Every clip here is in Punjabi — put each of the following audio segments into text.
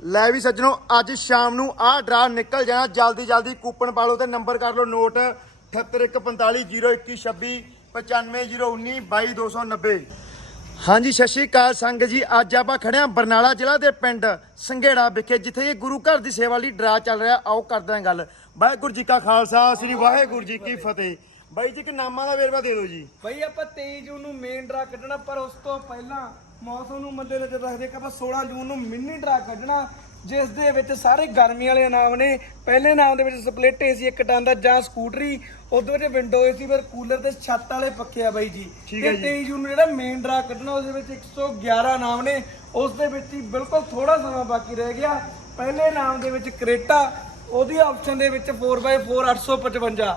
ਲੈ ਵੀ ਸੱਜਣੋ, ਅੱਜ ਸ਼ਾਮ ਨੂੰ ਆਹ ਡਰਾ ਨਿਕਲ ਜਾਣਾ। ਜਲਦੀ ਜਲਦੀ ਕੂਪਨ ਪਾ ਲਓ ਤੇ ਨੰਬਰ ਕਰ ਲਓ ਨੋਟ 7845029519 ਹਾਂਜੀ, ਸਤਿ ਸ਼੍ਰੀ ਅਕਾਲ ਸੰਗ ਜੀ। ਅੱਜ ਆਪਾਂ ਖੜੇ ਹਾਂ ਬਰਨਾਲਾ ਜ਼ਿਲ੍ਹਾ ਦੇ ਪਿੰਡ ਸੰਘੇੜਾ ਵਿਖੇ, ਜਿੱਥੇ ਇਹ ਗੁਰੂ ਘਰ ਦੀ ਸੇਵਾ ਲਈ ਡਰਾ ਚੱਲ ਰਿਹਾ। ਆਓ ਕਰਦੇ ਹਾਂ ਗੱਲ। ਵਾਹਿਗੁਰੂ ਜੀ ਕਾ ਖਾਲਸਾ, ਸ੍ਰੀ ਵਾਹਿਗੁਰੂ ਜੀ ਕੀ ਫਤਿਹ। ਬਾਈ ਜੀ ਕਿ ਨਾਮਾਂ ਦਾ ਵੇਰਵਾ ਦੇ ਦਿਓ ਜੀ। ਬਈ, ਆਪਾਂ 23 ਜੂਨ ਨੂੰ ਮੇਨ ਡਰਾ ਕੱਢਣਾ, ਪਰ ਉਸ ਤੋਂ ਪਹਿਲਾਂ ਮੌਸਮ ਨੂੰ ਮੱਦੇ ਨਜ਼ਰ ਰੱਖਦੇ ਕਿ ਆਪਾਂ 16 ਜੂਨ ਨੂੰ ਮਿੰਨੀ ਡਰਾ ਕੱਢਣਾ ਜਿਸ ਦੇ ਵਿੱਚ ਸਾਰੇ ਗਰਮੀ ਵਾਲੇ ਇਨਾਮ ਨੇ। ਪਹਿਲੇ ਨਾਮ ਦੇ ਵਿੱਚ ਸਪਲਿਟ ਏਸੀ ਇੱਕ ਟਨ ਦਾ ਜਾਂ ਸਕੂਟਰੀ ਉਹਦੇ ਵਿੱਚ ਵਿੰਡੋ ਏਸੀ ਫਿਰ ਕੂਲਰ ਤੇ ਛੱਤ ਵਾਲੇ ਪੱਖੇ ਆ ਬਾਈ ਜੀ। ਤੇ ਹੈ ਜੀ। 23 ਜੂਨ ਨੂੰ ਜਿਹੜਾ ਮੇਨ ਡਰਾ ਕੱਢਣਾ ਉਸ ਦੇ ਵਿੱਚ 111 ਨਾਮ ਨੇ। ਉਸ ਦੇ ਵਿੱਚ ਹੀ ਬਿਲਕੁਲ ਥੋੜਾ ਸਮਾਂ ਬਾਕੀ ਰਹਿ ਗਿਆ। ਪਹਿਲੇ ਨਾਮ ਦੇ ਵਿੱਚ ਕਰੇਟਾ ਉਹਦੀ ਆਪਸ਼ਨ ਦੇ ਵਿੱਚ 4x4 855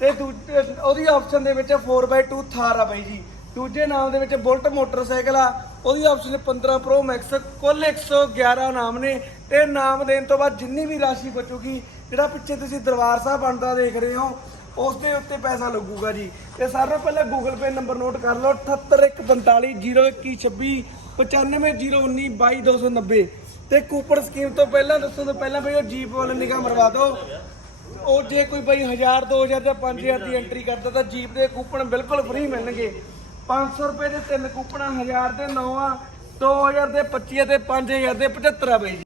ਤੇ ਦੂਜੇ ਉਹਦੀ ਆਪਸ਼ਨ ਦੇ ਵਿੱਚ 4x2 ਥਾਰ ਆ ਬਾਈ ਜੀ। ਦੂਜੇ ਨਾਮ ਦੇ ਵਿੱਚ ਬੁਲਟ ਮੋਟਰਸਾਈਕਲ ਆ। ਉਹਦੀ ਆਪਸ਼ਨ 15 ਪ੍ਰੋ ਮੈਕਸ ਕੁੱਲ 111 ਨਾਮ ਨੇ ਤੇ ਨਾਮ ਦੇਣ ਤੋਂ ਬਾਅਦ ਜਿੰਨੀ ਵੀ ਰਾਸ਼ੀ ਬਚੂਗੀ, ਜਿਹੜਾ ਪਿੱਛੇ ਤੁਸੀਂ ਦਰਬਾਰ ਸਾਹਿਬ ਬਣਦਾ ਦੇਖ ਰਹੇ ਹੋ, ਉਸ ਦੇ ਉੱਤੇ ਪੈਸਾ ਲੱਗੂਗਾ ਜੀ। ਤੇ ਸਾਰਿਆਂ ਤੋਂ ਪਹਿਲਾਂ ਗੂਗਲ ਪੇ ਨੰਬਰ ਨੋਟ ਕਰ ਲਓ 7814502126 9509192290 ਤੇ ਕੂਪਨ ਸਕੀਮ ਤੋਂ ਪਹਿਲਾਂ ਦੱਸੋ ਤੋਂ ਪਹਿਲਾਂ ਬਈ ਉਹ ਜੀਪ ਵਾਲੇ ਨਿਗਾਹ ਮਰਵਾ ਦਿਓ। ਉਹ ਜੇ ਕੋਈ ਬਈ 1000 2000 ਜਾਂ 5000 ਦੀ ਐਂਟਰੀ ਕਰਦਾ, ਤਾਂ ਜੀਪ ਦੇ ਕੂਪਨ ਬਿਲਕੁਲ ਫ੍ਰੀ ਮਿਲਣਗੇ। 500 ਰੁਪਏ ਦੇ ਤਿੰਨ ਕੂਪਨ 1000 ਦੇ 9 ਆ 2000 ਦੇ 25 ਤੇ 5000 ਦੇ 75 ਆ ਬਈ ਜੀ।